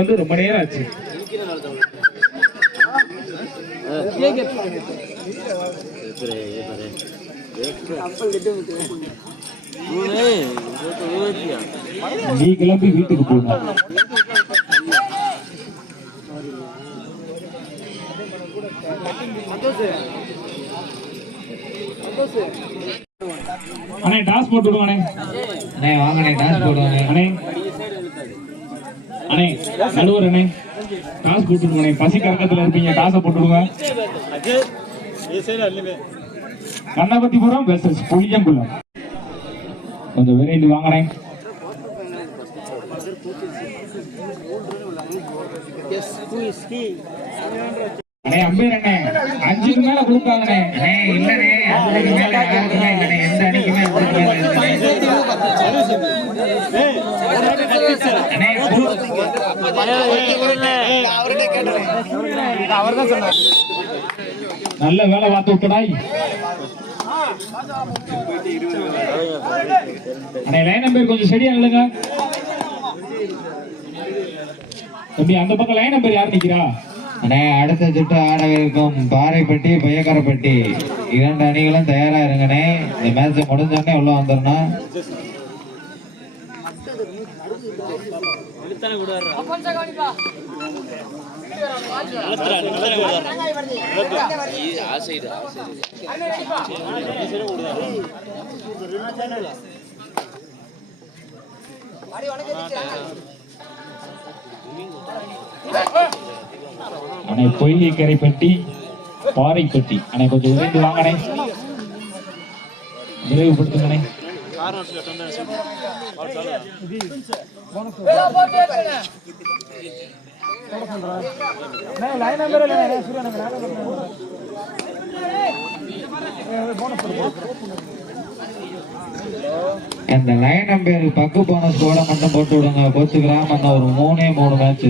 வந்து ரொம்ப நேரம் ஆச்சு. நீ கிளம்பி வீட்டுக்கு போங்க. அண்ணே டாஸ் போட்டு விடுவானே. அண்ணே வாங்கண்ணே டாஸ் போடுவானே. அண்ணே அண்ணே நடுவர் அண்ணே டாஸ் போட்டுடுவானே. பசி கறக்கத்துல இருப்பீங்க, டாஸை போட்டுடுங்க. கண்ணபதிபுரம் வெர்சஸ் புளியங்குளம். கொஞ்சம் விரைந்து வாங்கினேன். அண்ணே அம்பேர் அண்ணே 5க்கு மேல கொடுப்பாங்கண்ணே. இல்லண்ணே 5க்கு மேல யாருக்குமே இல்லண்ணே, எந்த அணிக்குமே நல்ல வேலை பார்த்து விட்டடாய். அண்ணே லைன் நம்பர் கொஞ்சம் சரியா இல்லைங்க தம்பி. அந்த பக்கம் லைன் நம்பர் யார் நிக்கிறா? அண்ணே அடுத்த சுற்று ஆடவிருக்கும் பாறைப்பட்டி பையக்காரப்பட்டி 2 அணிகளும் தயாரா இருங்கண்ணே. இந்த மேட்ச் முடிஞ்சோடனே உள்ள வந்துடணும். அணை பொய்கைக்கரைப்பட்டி பாறைப்பட்டி. அணை கொஞ்சம் விரைந்து வாங்கணே, விரைவுபடுத்துங்கண்ணே. அந்த லைன் நம்பர் பக்கு போனஸ் கூட மட்டும் போட்டு விடுங்க. கோச்சுக்கிறாம அந்த ஒரு 3 match.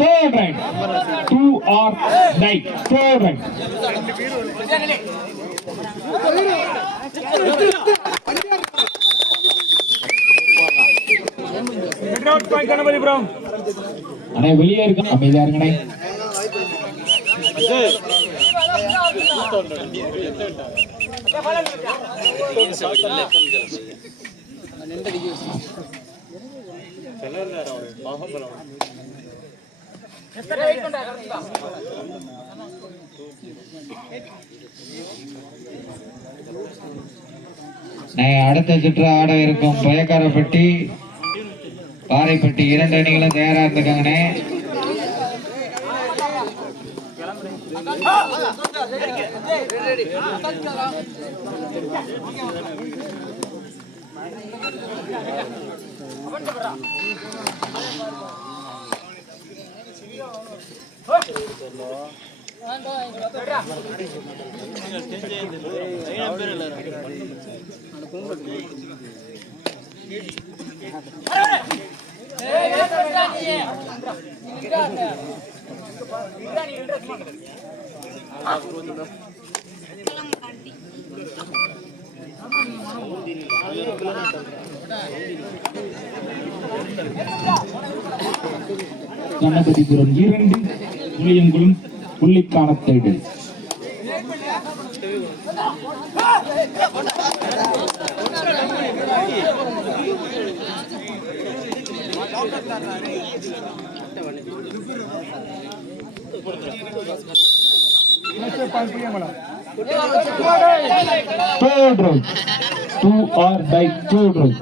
Third right, 2 or die. Third right. அண்ணே வெளியே இருக்கு, அமைதியா இருங்கண்ணே. அடுத்த சுற்று ஆட இருக்கும் பயக்காரப்பட்டி பாறைப்பட்டி 2 அணிகளும் தயாரா இருந்துக்காங்கண்ணே. Ganapathipuram 2 Puliyankulam புள்ளிக்கானத்தேடு. Third round, 2 or die. Third round.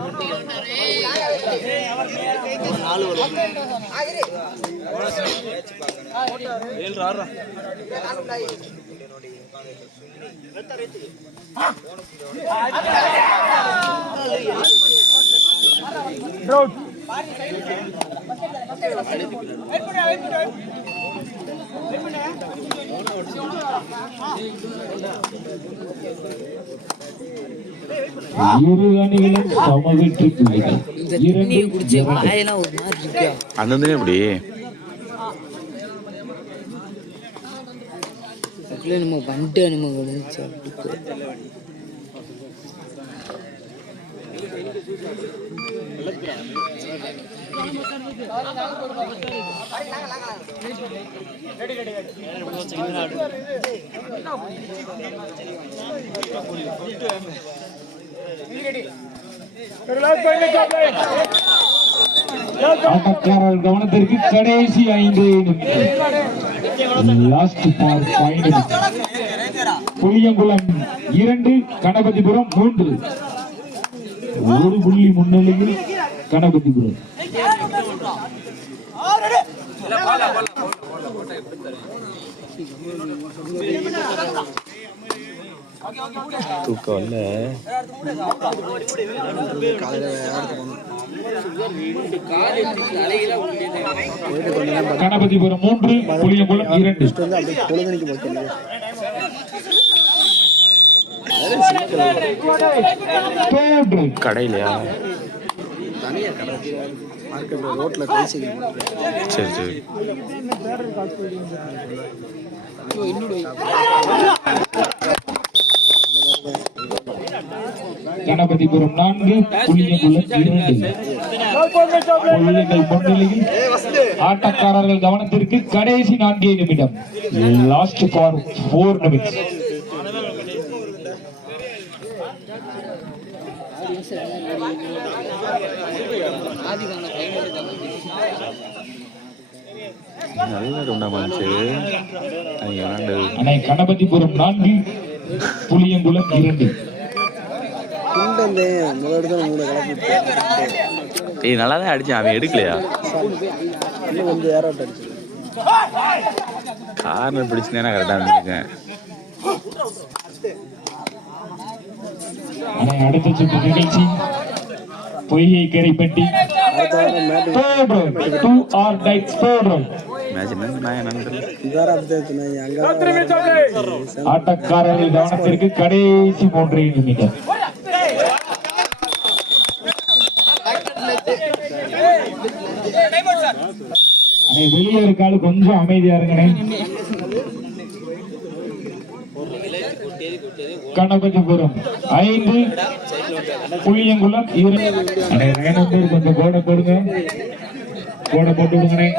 இரு அணிகளும் சமவெற்றி புள்ளிகள். அந்த எப்படி நம்ம வண்டு அனுமதி ஆட்டக்காரர் கவனத்திற்கு கடைசி 5 last for final. Puliyankulam 2 Ganapathipuram 3 ஒரு புள்ளி முன்னிலையில் கணபதிபுரம். தூக்கம் இல்ல கணபதிபுரம் 3 புளியங்குளம் 2. கடையிலையா? சரி சரி. கணபதிபுரம் 4 புளியங்குளம் 2. புள்ளிகள் முன்னிலையில். ஆட்டக்காரர்கள் கவனத்திற்கு கடைசி 4 நிமிடம். லாஸ்ட் ஃபார் 4 நிமிடம். நல்ல உண்டா மனுச்சு. கணபதிபுரம் 4 புளியங்குளம் 2. நல்லா தான் அடிச்சான். அவன் எடுக்கலையா? கார்னர் பிடிச்சுனா கரெக்டா இருந்திருக்கேன். அடுத்த சுற்று நிகழ்ச்சி பொய்கை கரைப்பட்டி ஆட்டக்காரர்கள் கவனத்திற்கு கடைசி 3 நிமிடம். வெளியே இருக்காது, கொஞ்சம் அமைதியா இருங்கண்ணே. கணபதிபுரம் 5 புளியங்குளம் 2. கொஞ்சம் கோடை போடுங்க, கோடை போட்டு விடுங்கண்ணே.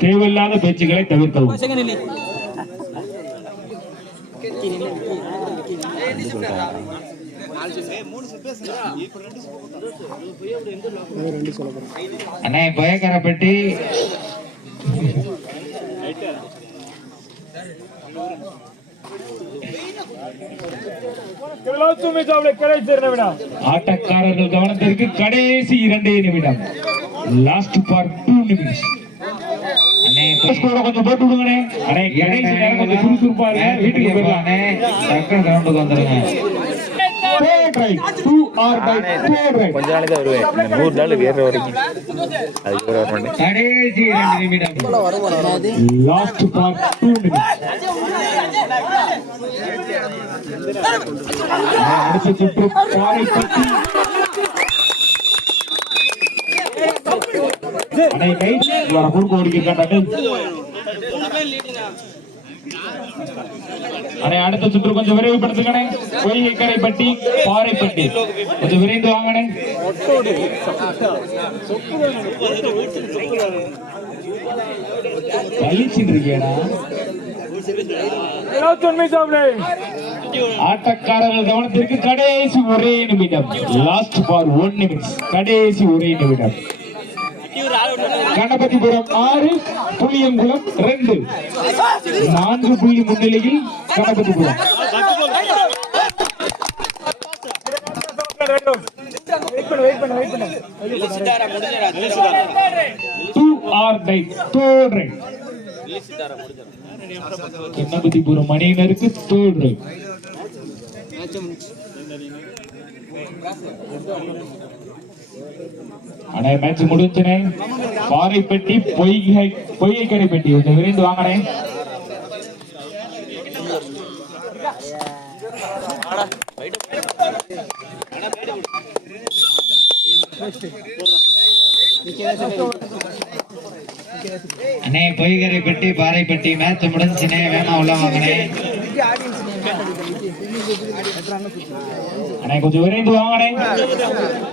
தேவையில்லாத பேச்சுக்களை தவிர்க்கவும். அண்ணே பயக்கரப்பட்டி ஆட்டக்காரர்கள் கவனத்திற்கு கடைசி 2 நிமிடம். லாஸ்ட் ஃபார் 2 நிமிஷம். கொஞ்சம் போட்டு விடுங்கண்ணே. கடைசி நேரம் கொஞ்சம் சுறுசுறுப்பா இருங்க. வீட்டுக்கு போயிடலாம். செகண்ட் ரவுண்டுக்கு வந்துருங்க. கொஞ்ச நாளைக்கு தான் வருவேன். 100 நாள் வேற வரைக்கும் அதுக்கு வர மாட்டேன். கடைசி 2 நிமிடம். லாஸ்ட் ஃபார் 2 நிமிஷம். அடுத்த சுற்று பாறைப்பட்டி அடுத்த சுற்று கொஞ்சம் விரைவுபடுத்துங்கண்ணே. பொய்கை கரைப்பட்டி பாறைப்பட்டி கொஞ்சம் விரைந்து வாங்கண்ணே. கழிச்சுட்டு இருக்கியடா. ஆட்டக்காரர்கள் கவனத்திற்கு கடைசி ஒரே நிமிடம். லாஸ்ட் ஃபார் 1 நிமிடம். கடைசி ஒரே நிமிடம். கணபதிபுரம் 6, புளியங்குளம் 2. 4 புள்ளி முன்னிலையில் கணபதிபுரம். கணபதிபுரம் அணியினருக்கு third right. அண்ணே மேட்ச் முடிஞ்சுனே. பாறைப்பட்டி பொய்கைக்கடை பெட்டி கொஞ்சம் விரைந்து வாங்கனே. அண்ணே பொய்கரை பெட்டி பாறைப்பட்டி மேட்ச் முடிஞ்சுனே, வேமா உள்ள வாங்கனே. அண்ணே கொஞ்சம் விரைந்து வாங்கனே.